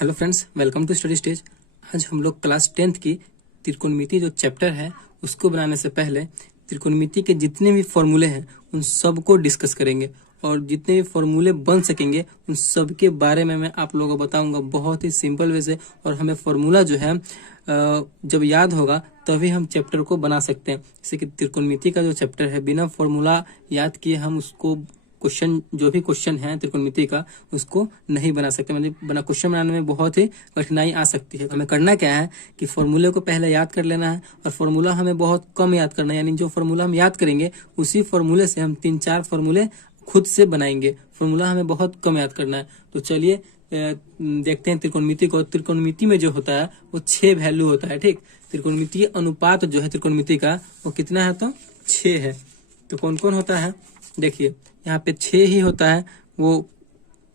Hello friends, welcome to Study Stage. आज हम लोग क्लास 10th की त्रिकोणमिति जो चैप्टर है उसको बनाने से पहले त्रिकोणमिति के जितने भी फॉर्मूले हैं उन सब को डिस्कस करेंगे और जितने भी फॉर्मूले बन सकेंगे उन सब के बारे में मैं आप लोगों को बताऊंगा बहुत ही सिंपल वे से। और हमें फॉर्मूला जो है जब याद होगा तभी हम चैप्टर को बना सकते हैं। जैसे कि त्रिकोणमिति का जो चैप्टर है बिना फॉर्मूला याद किए हम उसको क्वेश्चन जो भी क्वेश्चन है त्रिकोणमिति का उसको नहीं बना सकते। मतलब बना क्वेश्चन बनाने में बहुत ही कठिनाई आ सकती है। हमें करना क्या है कि फॉर्मूले को पहले याद कर लेना है और फॉर्मूला हमें बहुत कम याद करना है। यानी जो फॉर्मूला हम याद करेंगे उसी फॉर्मूले से हम 3-4 फॉर्मूले खुद से बनाएंगे। फॉर्मूला हमें बहुत कम याद करना है। तो चलिए देखते हैं त्रिकोणमिति को। त्रिकोणमिति में जो होता है वो 6 वैल्यू होता है। ठीक, त्रिकोणमितीय अनुपात जो है त्रिकोणमिति का वो कितना है तो 6 है। तो कौन कौन होता है देखिए, यहाँ पे 6 ही होता है। वो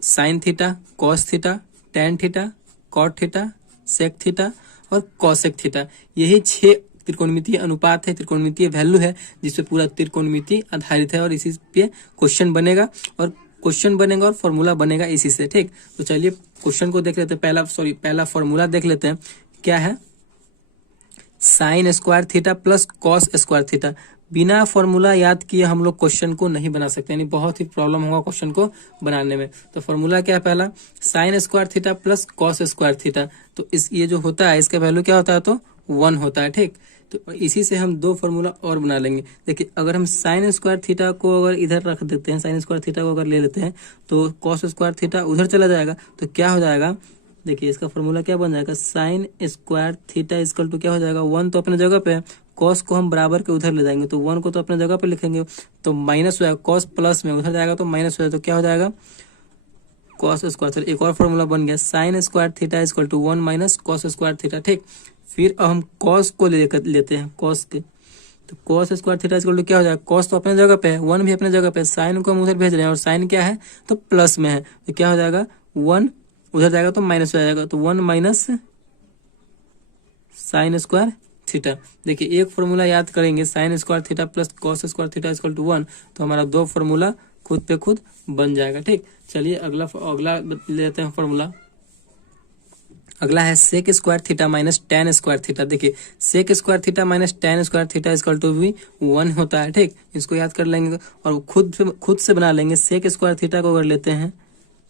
sin theta, cos theta, tan theta, cot theta, sec theta और कॉसेक थीटा। यही 6 त्रिकोणमितीय अनुपात है, त्रिकोणमितीय वैल्यू है जिसपे पूरा त्रिकोणमिति आधारित है और इसी पे क्वेश्चन बनेगा और फॉर्मूला बनेगा इसी से। ठीक, तो चलिए क्वेश्चन को देख लेते हैं। पहला फॉर्मूला देख लेते हैं क्या है। Sign square theta plus cos square theta. बिना फॉर्मूला याद किए हम लोग क्वेश्चन को नहीं बना सकते, यानी बहुत ही प्रॉब्लम होगा क्वेश्चन को बनाने में। तो फॉर्मूला क्या है पहला, sign square theta plus cos square theta. तो ये जो होता है इसका वैल्यू क्या होता है तो 1 होता है। ठीक, तो इसी से हम 2 फॉर्मूला और बना लेंगे। देखिए अगर हम साइन स्क्वायर थीटा को अगर इधर रख देते हैं, साइन स्क्वायर थीटा को अगर ले लेते हैं तो कॉस स्क्वायर थीटा उधर चला जाएगा। तो क्या हो जाएगा, देखिए इसका फॉर्मूला क्या बन जाएगा, sin square theta equal to क्या हो जाएगा, 1 तो अपने जगह पे है, कॉस को हम बराबर के उधर ले जाएंगे तो 1 को तो अपने जगह पे लिखेंगे तो माइनस हो जाएगा, कॉस प्लस में उधर जाएगा तो माइनस हो जाएगा। तो क्या हो जाएगा कॉस स्क्वायर। चलो एक और फॉर्मूला बन गया, sin square theta equal to 1 minus cos square theta. ठीक, फिर अब हम कॉस को लेते हैं कॉस के, तो cos square theta equal to क्या हो जाएगा, कॉस तो अपने जगह पे है, 1 भी अपने जगह पे है, साइन को हम उधर भेज रहे हैं और साइन क्या है तो प्लस में है। तो क्या हो जाएगा 1 उधर जाएगा तो माइनस हो जाएगा, तो 1 माइनस साइन स्क्वायर थीटा। देखिए एक फॉर्मूला याद करेंगे sin square theta plus cos square theta equal to 1, तो हमारा 2 फॉर्मूला खुद पे खुद बन जाएगा। ठीक, चलिए अगला लेते हैं फॉर्मूला। अगला है sec square theta minus tan square theta. देखिए sec square theta minus tan square theta equal to भी 1 होता है। ठीक, इसको याद कर लेंगे और खुद से बना लेंगे। सेक स्क्वायर थीटा को अगर लेते हैं,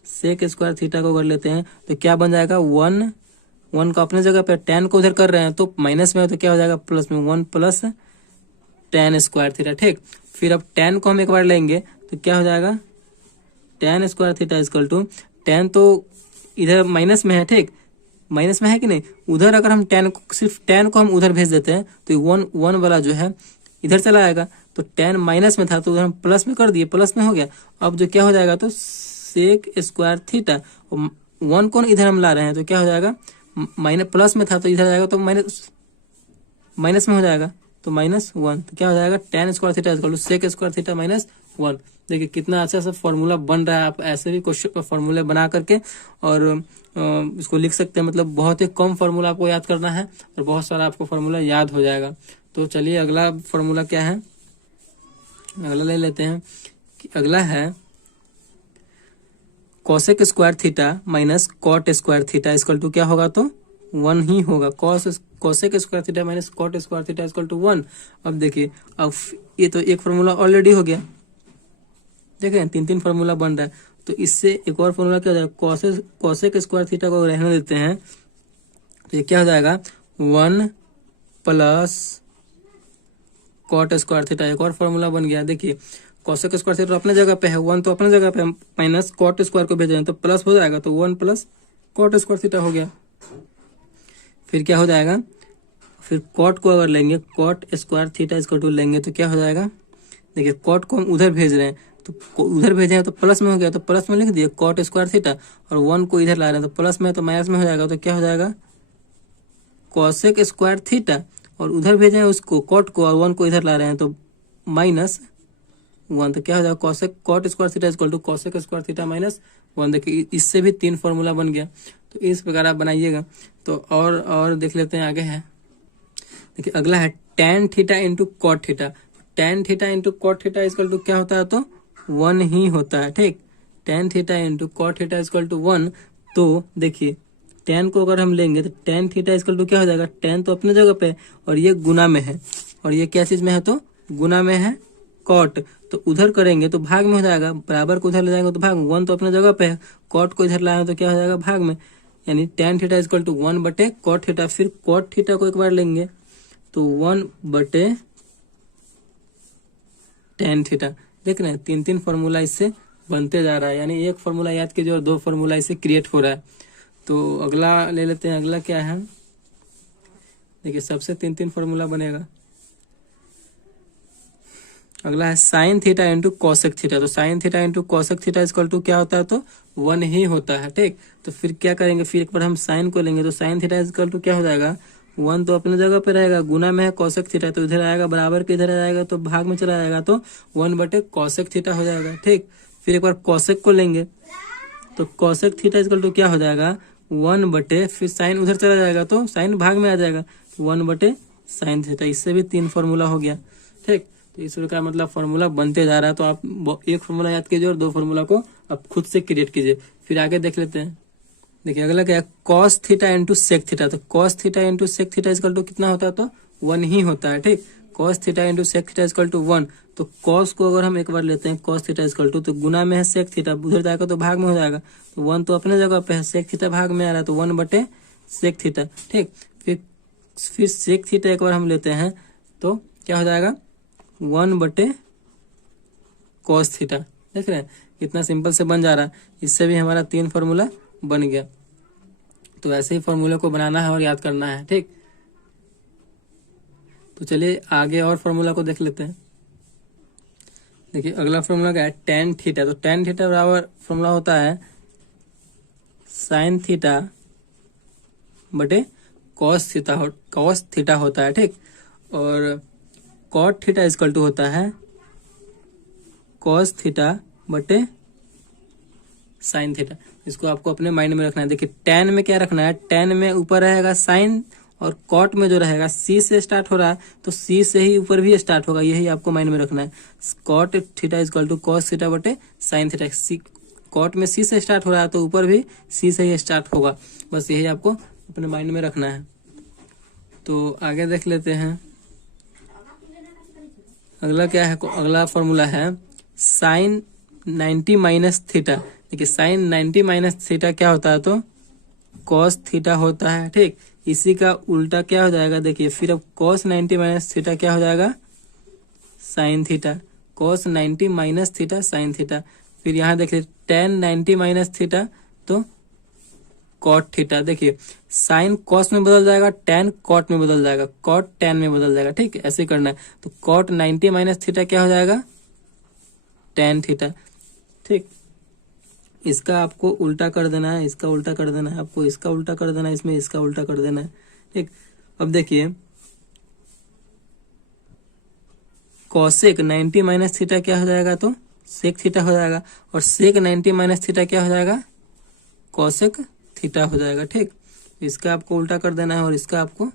सेक स्क्वायर थीटा को अगर लेते हैं तो क्या बन जाएगा 1 को अपने जगह पे, टेन को उधर कर रहे हैं तो माइनस में है तो क्या हो जाएगा प्लस में, 1 प्लस टेन स्क्वायर थीटा। ठीक, फिर अब टेन को हम एक बार लेंगे तो क्या हो जाएगा tan square theta equal to, tan तो इधर माइनस में है। ठीक, माइनस में है कि नहीं, उधर अगर हम सिर्फ टेन को हम उधर भेज देते हैं तो 1 वाला जो है इधर चला आएगा। तो टेन माइनस में था तो उधर हम प्लस में कर दिए, प्लस में हो गया। अब जो क्या हो जाएगा तो सेक स्क्वायर थीटा, 1 को इधर हम ला रहे हैं तो क्या हो जाएगा माइनस, प्लस में था तो इधर जाएगा तो माइनस में हो जाएगा तो -1। तो क्या हो जाएगा tan square theta equal to sec square theta -1। देखिए कितना अच्छा सा फॉर्मूला बन रहा है। आप ऐसे भी क्वेश्चन फॉर्मूले बना करके और इसको लिख सकते हैं। मतलब बहुत ही कम फॉर्मूला आपको याद करना है और बहुत सारा आपको फॉर्मूला याद हो जाएगा। तो चलिए अगला फॉर्मूला क्या है, अगला ले लेते हैं कि अगला है cosec square theta minus cot square theta equal to क्या होगा तो 1 ही होगा। Cosec square theta minus cot square theta equal to 1। अब देखिए अब ये तो एक फॉर्मूला ऑलरेडी हो गया, देखें 3 फॉर्मूला बन रहा है। तो इससे एक और फॉर्मूला क्या हो जाएगा, कॉसेक स्क्वायर थीटा को रहने देते हैं तो ये क्या हो जाएगा 1 प्लस कॉट स्क्वायर थीटा। एक और फॉर्मूला बन गया। देखिए कॉसेक स्क्वायर थीटा अपने जगह पे है, 1 तो अपने जगह पे, माइनस कॉट स्क्वायर को भेजें तो प्लस हो जाएगा तो 1 प्लस कॉट स्क्वायर थीटा हो गया। फिर क्या हो जाएगा, फिर कॉट को अगर लेंगे, cot square theta equal to लेंगे तो क्या हो जाएगा, देखिए कॉट को हम उधर भेज रहे हैं तो उधर भेजे तो प्लस में हो गया तो प्लस में लिख दिए कॉट स्क्वायर थीटा, और 1 को इधर ला रहे हैं तो प्लस में तो माइनस में हो जाएगा। तो क्या हो जाएगा कॉसेक स्क्वायर थीटा, और उधर भेजे हैं उसको कॉट को और 1 को इधर ला रहे हैं तो -1। तो क्या हो जाएगा cot square theta equal to cosec square theta -1। देखिए इससे भी 3 फॉर्मूला बन गया। तो इस प्रकार आप बनाइएगा। तो और देख लेते हैं आगे है। देखिए अगला है tan theta into cot theta. Tan theta into cot theta equal to क्या होता है तो 1 ही होता है। ठीक, tan theta into cot theta equal to 1। तो देखिए टेन को अगर हम लेंगे तो टेन थीटा इक्वल टू क्या हो जाएगा, टेन तो अपने जगह पे और ये गुना में है, और ये क्या चीज में है, तो गुना में है कॉट, तो उधर करेंगे तो भाग में हो जाएगा, बराबर को उधर ले जाएंगे तो भाग में, वन तो अपने जगह पे है, कॉट को इधर लाएंगे तो क्या हो जाएगा, भाग में, यानी tan theta equal to 1 cot theta. फिर कॉट थीटा को एक बार लेंगे तो 1 टेन थीटा। देख रहे हैं, तीन तीन फॉर्मूला इससे बनते जा रहा है, यानी एक फॉर्मूला याद कीजिए और दो फॉर्मूला इससे क्रिएट हो रहा है। तो अगला ले लेते हैं, अगला क्या है, देखिए सबसे तीन तीन फॉर्मूला बनेगा। अगला है sine theta into cosec theta. तो sine theta into cosec theta equal to क्या होता है, तो 1 ही होता है, ठीक। तो फिर क्या करेंगे, फिर एक बार हम साइन को लेंगे तो साइन थीटा इक्वल टू क्या हो जाएगा, 1 तो अपने जगह पे रहेगा, गुना में है कॉसेक थीटा तो इधर आएगा, बराबर के इधर आएगा तो भाग में चला जाएगा, तो 1 कॉसेक थीटा हो जाएगा, ठीक। फिर एक बार कॉसेक को लेंगे तो कॉसेक थीटा इक्वल टू क्या हो जाएगा, 1 फिर साइन उधर चला जाएगा तो साइन भाग में आ जाएगा, 1 साइन थीटा। इससे भी 3 फॉर्मूला हो गया, ठीक। तो इस प्रकार मतलब फॉर्मूला बनते जा रहा है। तो आप एक फॉर्मूला याद कीजिए और दो फॉर्मूला को आप खुद से क्रिएट कीजिए। फिर आगे देख लेते हैं। देखिए अगला क्या है, cos theta into sec theta. तो cos theta into sec theta equal to कितना होता है, तो 1 ही होता है, ठीक। Cos theta into sec theta equal to 1। तो कॉस को अगर हम एक बार लेते हैं, कॉस थीटा इक्वल टू, तो गुना में है सेक थीटा, उधर जाएगा तो भाग में हो जाएगा, तो 1 तो अपने जगह पे है, सेक थीटा भाग में आ रहा है तो 1 सेक थीटा, ठीक। फिर सेक थीटा एक बार हम लेते हैं तो क्या हो जाएगा, 1 कॉस थीटा। देख रहे हैं कितना सिंपल से बन जा रहा है। इससे भी हमारा 3 फॉर्मूला बन गया। तो ऐसे ही फॉर्मूले को बनाना है और याद करना है, ठीक। तो चलिए आगे और फॉर्मूला को देख लेते हैं। देखिए अगला फॉर्मूला क्या है, टेन थीटा। तो टेन थीटा बराबर फॉर्मूला होता है साइन थीटा बटे कॉस थीटा होता है, ठीक। और कॉट थीटा इक्वल टू होता है कॉस थीटा बटे साइन थीटा। इसको आपको अपने माइंड में रखना है। देखिए टेन में क्या रखना है, टेन में ऊपर रहेगा साइन, और कॉट में जो रहेगा सी से स्टार्ट हो रहा है तो सी से ही ऊपर भी स्टार्ट होगा, यही आपको माइंड में रखना है। Cot theta equal to cos theta बटे साइन थीटा। कॉट में सी से स्टार्ट हो रहा है तो ऊपर भी सी से ही स्टार्ट होगा, बस यही आपको अपने माइंड में रखना है। तो आगे देख लेते हैं। अगला क्या है, अगला फॉर्मूला है साइन 90 माइनस थीटा। देखिए साइन 90 माइनस थीटा क्या होता है, तो कॉस थीटा होता है, ठीक। इसी का उल्टा क्या हो जाएगा, देखिए फिर अब कॉस 90 माइनस थीटा क्या हो जाएगा, sign theta. Cos 90 minus theta sine theta. फिर यहाँ देखिए टेन 90 माइनस थीटा तो कॉट थीटा। देखिए साइन कॉस में बदल जाएगा, टेन कॉट में बदल जाएगा, कॉट टेन में बदल जाएगा, ठीक। ऐसे ही करना है। तो कॉट 90 माइनस थीटा क्या हो जाएगा, टेन थीटा, ठीक। इसका आपको उल्टा कर देना है, इसका उल्टा कर देना है, आपको इसका उल्टा कर देना है, इसमें इसका उल्टा कर देना है, ठीक। अब देखिए कॉसेक 90 माइनस थीटा क्या हो जाएगा, तो सेक थीटा हो जाएगा, और सेक 90 माइनस थीटा क्या हो जाएगा, कॉसेक थीटा हो जाएगा, ठीक। इसका आपको उल्टा कर देना है और इसका आपको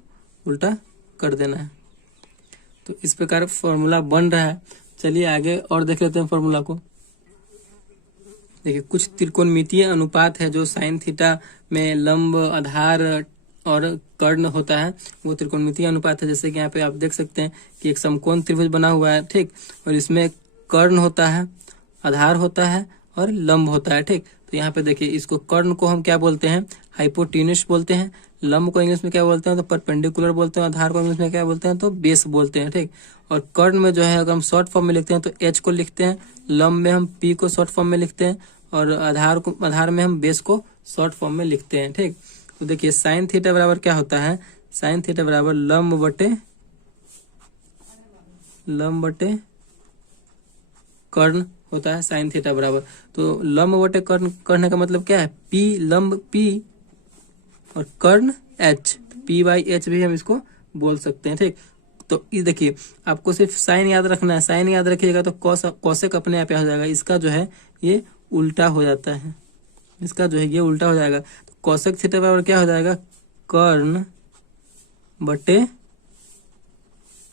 उल्टा कर देना है। तो इस प्रकार फॉर्मूला बन रहा है। चलिए आगे और देख लेते हैं फॉर्मूला को। देखिए कुछ त्रिकोणमितीय अनुपात है जो साइन थीटा में लंब, आधार और कर्ण होता है, वो त्रिकोणमितीय अनुपात है। जैसे कि यहाँ पे आप देख सकते हैं कि एक समकोण त्रिभुज बना हुआ है, ठीक। और इसमें कर्ण होता है, आधार होता है और लंब होता है, ठीक। तो यहाँ पे देखिए इसको कर्ण को हम क्या बोलते हैं, हाइपोटेन्यूस बोलते हैं। लंब को इंग्लिश में क्या बोलते हैं, तो परपेंडिकुलर बोलते हैं। आधार को इंग्लिश में क्या बोलते हैं, तो बेस बोलते हैं, ठीक। और कर्ण में जो है अगर हम शॉर्ट फॉर्म में लिखते हैं तो एच को लिखते हैं, लंब में हम पी को शॉर्ट फॉर्म में लिखते हैं, और आधार में हम बेस को शॉर्ट फॉर्म में लिखते हैं, ठीक। तो देखिए साइन थीटा बराबर क्या होता है, साइन थीटा बराबर लंब बटे कर्ण होता है साइन थीटा बराबर। तो लंब बटे कर्ण, कर्ण का मतलब क्या है, पी लंब पी और कर्ण एच, पी बाई एच भी हम इसको बोल सकते हैं, ठीक। तो ये देखिए आपको सिर्फ साइन याद रखना है, साइन याद रखिएगा तो कॉसेक अपने आप हो जाएगा। इसका जो है ये उल्टा हो जाता है, इसका जो है ये उल्टा हो जाएगा। तो कॉसेक थीटा बराबर क्या हो जाएगा, कर्ण बटे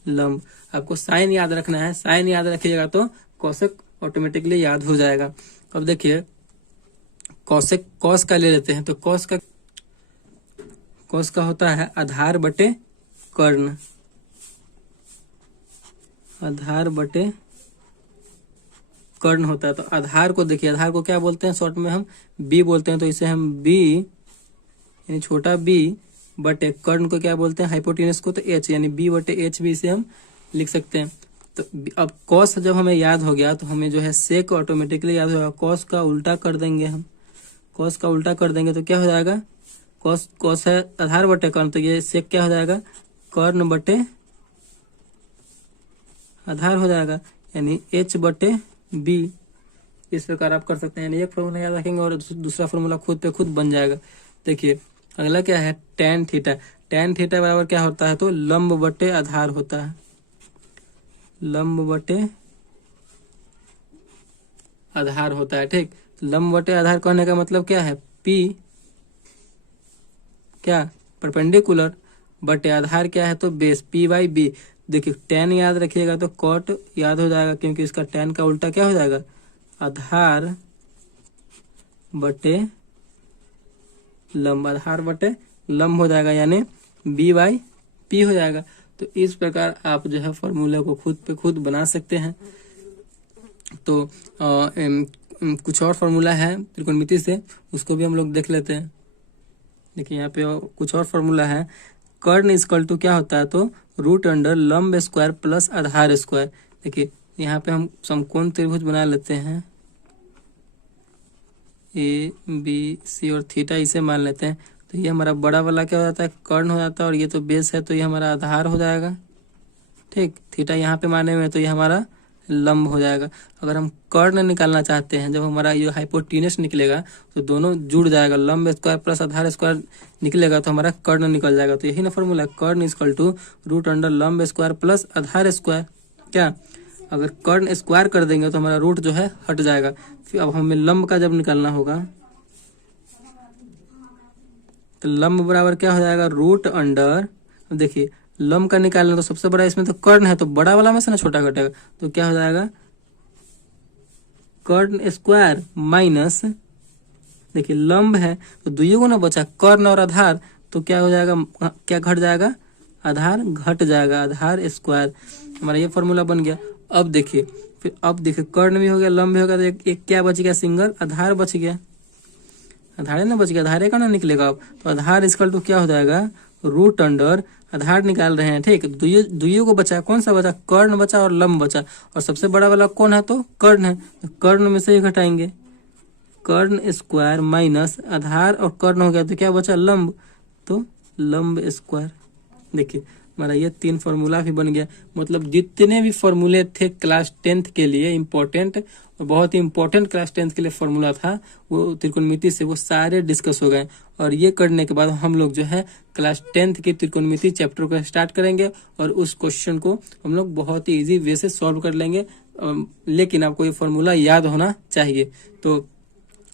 लंब। आपको साइन याद रखना है, साइन याद रखिएगा तो कॉसेक ऑटोमेटिकली याद हो जाएगा। अब देखिए कॉसेक, कॉस का ले लेते हैं। तो कॉस का कॉस का होता है आधार बटे कर्ण, आधार बटे कर्ण होता है। तो आधार को देखिए, आधार को क्या बोलते हैं शॉर्ट में हम बी बोलते हैं, तो इसे हम बी यानी छोटा बी बटे कर्ण को क्या बोलते हैं हाइपोटेनस को तो एच, यानी बी बटे एच भी इसे हम लिख सकते हैं। तो अब कॉस जब हमें याद हो गया तो हमें जो है सेक ऑटोमेटिकली याद होगा। कॉस का उल्टा कर देंगे हम, कॉस का उल्टा कर देंगे तो क्या हो जाएगा, कॉस कॉस है आधार बटे कर्ण, तो ये सेक क्या हो जाएगा कर्ण बटे आधार हो जाएगा, यानी एच बटे बी। इस प्रकार आप कर सकते हैं, यानी एक फॉर्मूला याद रखेंगे और दूसरा फॉर्मूला खुद पे खुद बन जाएगा। देखिए अगला क्या है tan थीटा, tan थीटा बराबर क्या होता है तो लंब बटे आधार होता है, लंब बटे आधार होता है। ठीक, लंब बटे आधार कहने का मतलब क्या है P क्या परपेंडिकुलर बटे आधार क्या है तो बेस P बाई बी। देखिए tan याद रखिएगा तो cot याद हो जाएगा, क्योंकि इसका tan का उल्टा क्या हो जाएगा आधार बटे लंब, आधार बटे लंब हो जाएगा, यानी b बाई पी हो जाएगा। तो इस प्रकार आप जो है फॉर्मूले को खुद पे खुद बना सकते हैं। तो कुछ और फॉर्मूला है त्रिकोणमिति से, उसको भी हम लोग देख लेते हैं। देखिए यहाँ पे कुछ और फॉर्मूला है, कर्ण इक्वल टू क्या होता है तो रूट अंडर लंब स्क्वायर प्लस आधार स्क्वायर। देखिए यहाँ पे हम समकोण त्रिभुज बना लेते हैं, ए बी सी और थीटा इसे मान लेते हैं। तो ये हमारा बड़ा वाला क्या हो जाता है कर्ण हो जाता है, और ये तो बेस है तो ये हमारा आधार हो जाएगा। ठीक, थीटा यहाँ पे माने हुए तो ये हमारा लंब हो जाएगा। अगर हम कर्ण निकालना चाहते हैं, जब हमारा ये हाइपोटेनस निकलेगा तो दोनों जुड़ जाएगा, लंब स्क्वायर प्लस आधार स्क्वायर निकलेगा तो हमारा कर्ण निकल जाएगा। तो यही ना फॉर्मूला है, कर्ण इक्वल टू रूट अंडर लंब स्क्वायर प्लस आधार स्क्वायर। क्या, अगर कर्ण स्क्वायर कर देंगे तो हमारा रूट जो है हट जाएगा। फिर अब हमें लंब का जब निकालना होगा तो लंब बराबर क्या हो जाएगा रूट अंडर, देखिए लंब का निकालना तो सबसे बड़ा इसमें तो कर्ण है, तो बड़ा वाला में से ना छोटा घटेगा, तो क्या हो जाएगा कर्ण स्क्वायर माइनस, देखिए लंब है तो दुइयों को ना बचा कर्ण और आधार, तो क्या हो जाएगा क्या घट जाएगा आधार घट जाएगा, आधार स्क्वायर। हमारा ये फॉर्मूला बन गया। अब देखिए फिर अब देखिए कर्ण भी हो गया लंब भी हो गया, तो एक क्या बच गया सिंगल आधार बच गया, आधार ना बच गया, आधार का ना निकलेगा अब, तो आधार इक्वल टू क्या हो जाएगा रूट अंडर, आधार निकाल रहे हैं। ठीक, दुइयों को बचा, कौन सा बचा कर्ण बचा और लंब बचा, और सबसे बड़ा वाला कौन है तो कर्ण है, तो कर्ण में से ही घटाएंगे, कर्ण स्क्वायर माइनस आधार और कर्ण हो गया तो क्या बचा लंब, तो लंब स्क्वायर। देखिए हमारा ये 3 फॉर्मूला भी बन गया। मतलब जितने भी फॉर्मूले थे क्लास 10th के लिए इम्पोर्टेंट, और बहुत ही इम्पोर्टेंट क्लास 10th के लिए फॉर्मूला था वो त्रिकोणमिति से, वो सारे डिस्कस हो गए। और ये करने के बाद हम लोग जो है क्लास 10th की त्रिकोणमिति चैप्टर को स्टार्ट करेंगे, और उस क्वेश्चन को हम लोग बहुत ही ईजी वे से सॉल्व कर लेंगे। लेकिन आपको ये फॉर्मूला याद होना चाहिए। तो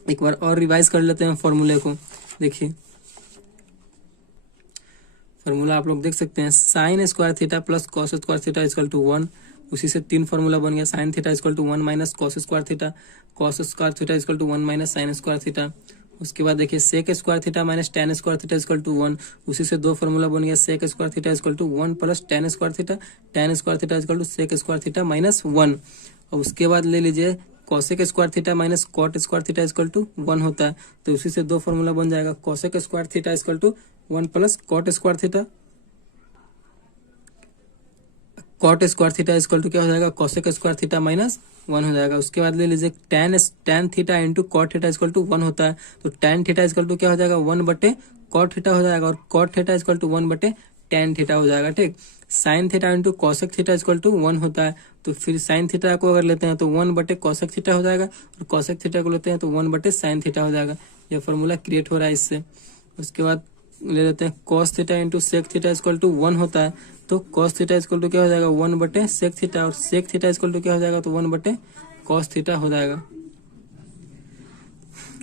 एक बार और रिवाइज कर लेते हैं फॉर्मूले को। देखिए फॉर्मूला आप लोग देख सकते हैं, sin square theta plus cos square theta equal to 1। उसी से 3 फॉर्मूला बन गया, sin theta equal to 1 minus cos square theta, cos square theta equal to 1 minus sin square theta. उसके बाद देखिए sec square theta minus tan square theta equal to 1। उसी से 2 formula बन गया, sec square theta equal to 1 plus tan square theta, tan square theta equal to sec square theta minus 1। और उसके बाद ले लीजिए cosec square theta minus cot square theta equal to 1 होता है। तो उसी से 2 फॉर्मूला बन जाएगा, cosec square theta equal to 1 plus cot square theta, cot square theta equal to क्या हो जाएगा कॉसेक स्क्वायर थीटा माइनस 1 हो जाएगा। उसके बाद ले लीजिए tan theta into cot theta equal to 1 होता है, तो टेन थीटा इक्वल टू क्या हो जाएगा 1 बटे कॉट थीटा हो जाएगा, और कॉट थीटा इक्वल टू 1 बटे टेन थीटा हो जाएगा। ठीक, sin theta into cosec theta equal to 1 होता है, तो फिर साइन थीटा को अगर लेते हैं तो 1 बटे कॉसेक थीटा हो जाएगा, और कॉसेक थीटा को लेते हैं तो 1 बटे साइन थीटा हो जाएगा। यह फॉर्मूला क्रिएट हो रहा है इससे। उसके बाद ले लेते हैं cos theta into sec theta equal to 1 होता है, तो कॉस थीटा इक्वल टू क्या हो जाएगा 1 बटे सेक थीटा, और सेक थीटा इक्वल टू क्या हो जाएगा तो 1 बटे कॉस थीटा हो जाएगा।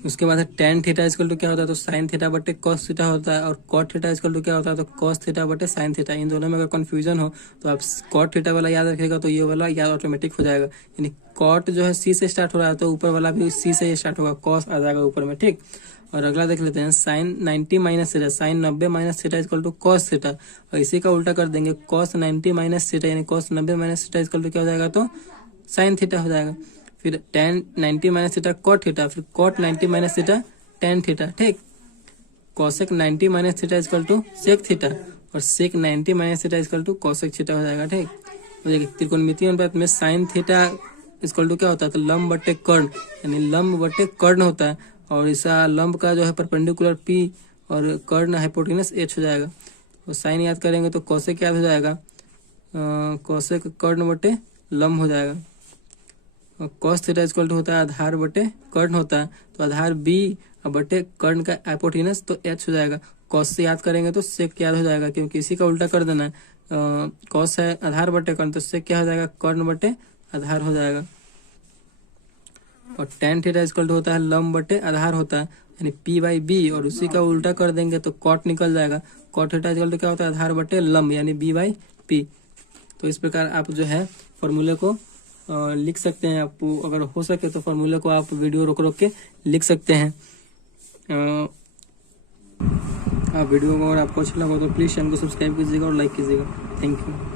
उसके बाद है टेन थीटा इक्वल टू क्या होता है तो साइन थीटा बटे कॉस थीटा होता है, और कॉट थीटा इक्वल टू क्या होता है तो कॉस थीटा बटे साइन थीटा। इन दोनों में अगर कंफ्यूजन हो तो आप कॉट थीटा वाला याद रखिएगा, तो ये वाला याद ऑटोमेटिक हो जाएगा। यानी कॉट जो है सी से स्टार्ट हो रहा है तो ऊपर वाला भी सी से स्टार्ट होगा, कॉस आ जाएगा ऊपर में। ठीक, और अगला देख लेते हैं sine 90 minus theta, sine 90 minus theta equal to cos theta, और इसी का उल्टा कर देंगे कॉस 90 माइनस थीटा यानी cos 90 minus theta equal to क्या हो जाएगा, तो साइन थीटा हो जाएगा। फिर tan 90 minus theta cot theta, फिर cot 90 minus theta tan theta, ठीक। Cosec 90 minus theta equal to sec theta, और sec 90 minus theta equal to cosec theta हो जाएगा, ठीक। तो देखिए त्रिकोणमितीय अनुपात में साइन थीटा इक्वल टू क्या होता है, तो लंब बटे कर्ण, यानी लंब बटे कर्ण होता है, और इसका लंब का जो है परपेंडिकुलर P और कर्ण हाइपोटेनस H हो जाएगा। तो साइन याद करेंगे तो कॉसेक याद हो जाएगा, कॉसेक कर्ण बटे लंब हो जाएगा। और कॉस थीटा इक्वल टू होता है आधार बटे कर्ण होता है, तो आधार B और बटे कर्ण का हाइपोटेनस तो H हो जाएगा। कॉस से याद करेंगे तो सेक याद हो जाएगा, क्योंकि इसी का उल्टा कर देना है। कॉस है आधार बटे कर्ण, तो सेक क्या हो जाएगा, कर्ण बटे आधार हो जाएगा। और टेन थीटा इक्वल टू होता है लंब बटे आधार होता है, यानी P/B, और उसी का उल्टा कर देंगे तो कॉट निकल जाएगा। कॉट थीटा इक्वल टू क्या होता है, आधार बटे लंब यानी B/P। तो इस प्रकार आप जो है फॉर्मूले को लिख सकते हैं। आप अगर हो सके तो फॉर्मूले को आप वीडियो रोक रोक के लिख सकते हैं। आप वीडियो को अगर आपको अच्छा लगा तो प्लीज़ चैनल को सब्सक्राइब कीजिएगा और लाइक कीजिएगा। Thank you.